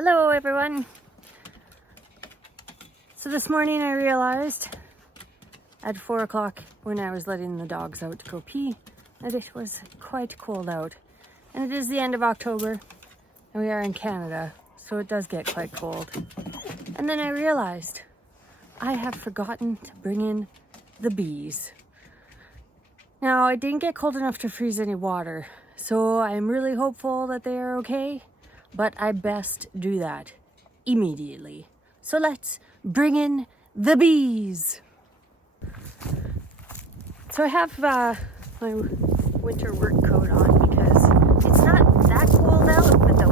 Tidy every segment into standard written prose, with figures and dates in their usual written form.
Hello everyone. So this morning I realized at 4 o'clock when I was letting the dogs out to go pee that it was quite cold out. And it is the end of October and we are in Canada, so it does get quite cold. And then I realized I have forgotten to bring in the bees. Now I didn't get cold enough to freeze any water, so I'm really hopeful that they are okay. But I best do that immediately. So let's bring in the bees. So I have my winter work coat on because it's not that cold out, but the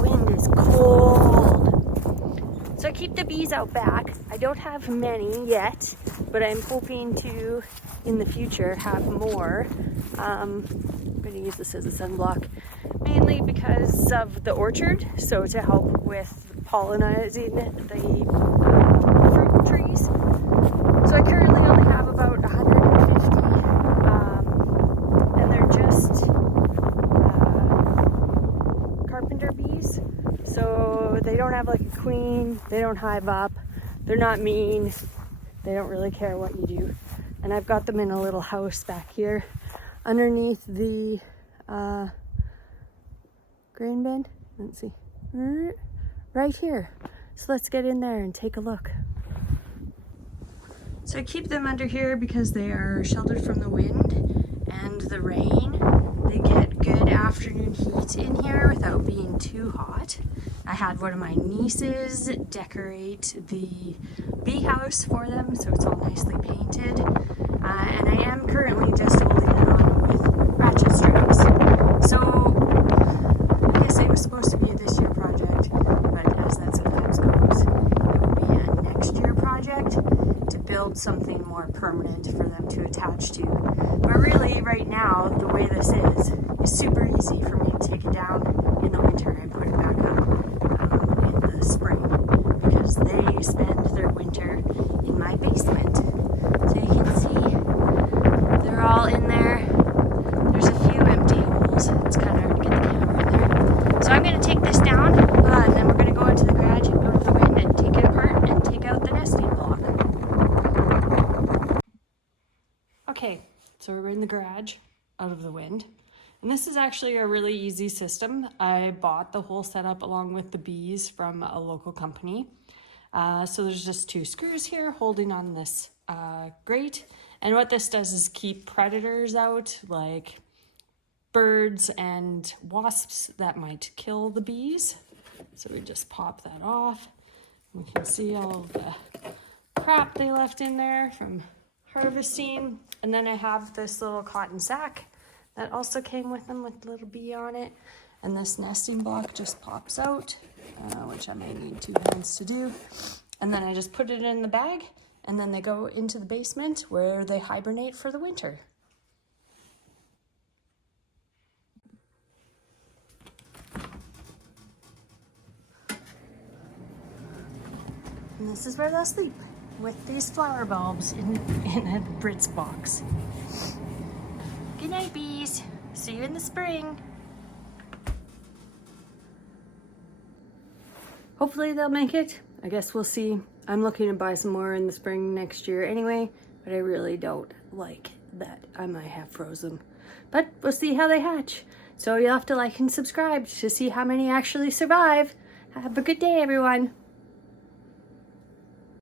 wind is cold. So I keep the bees out back. I don't have many yet, but I'm hoping to, in the future, have more. I'm going to use this as a sunblock. Mainly because of the orchard, so to help with pollinizing the fruit trees. So I currently only have about 150, and they're just carpenter bees. So they don't have like a queen, they don't hive up, they're not mean, they don't really care what you do. And I've got them in a little house back here underneath the grain bin. Let's see, right here. So let's get in there and take a look. So I keep them under here because they are sheltered from the wind and the rain. They get good afternoon heat in here without being too hot. I had one of my nieces decorate the bee house for them, so it's all nicely painted. And I am currently just holding it on with ratchet strings. So it was supposed to be a this year project, but as that sometimes goes, it will be a next year project to build something more permanent for them to attach to. But really, right now, the way this is super easy for me to take it down in the winter and put it back up in the spring, because they spend their winter in my basement. So you can see they're all in there. There's a few empty holes. It's kind of hard to get the camera in there. So I'm going to take this down, and then we're going to go into the garage out of the wind and take it apart and take out the nesting block. Okay, so we're in the garage out of the wind. And this is actually a really easy system. I bought the whole setup along with the bees from a local company. So there's just 2 screws here holding on this grate. And what this does is keep predators out, like birds and wasps that might kill the bees. So we just pop that off. We can see all of the crap they left in there from harvesting. And then I have this little cotton sack that also came with them with a little bee on it. And this nesting block just pops out, which I may need 2 hands to do. And then I just put it in the bag, and then they go into the basement where they hibernate for the winter. And this is where they'll sleep, with these flower bulbs in a Brits box. Good night, bees. See you in the spring. Hopefully they'll make it. I guess we'll see. I'm looking to buy some more in the spring next year anyway, but I really don't like that I might have froze them. But we'll see how they hatch. So you'll have to like and subscribe to see how many actually survive. Have a good day, everyone.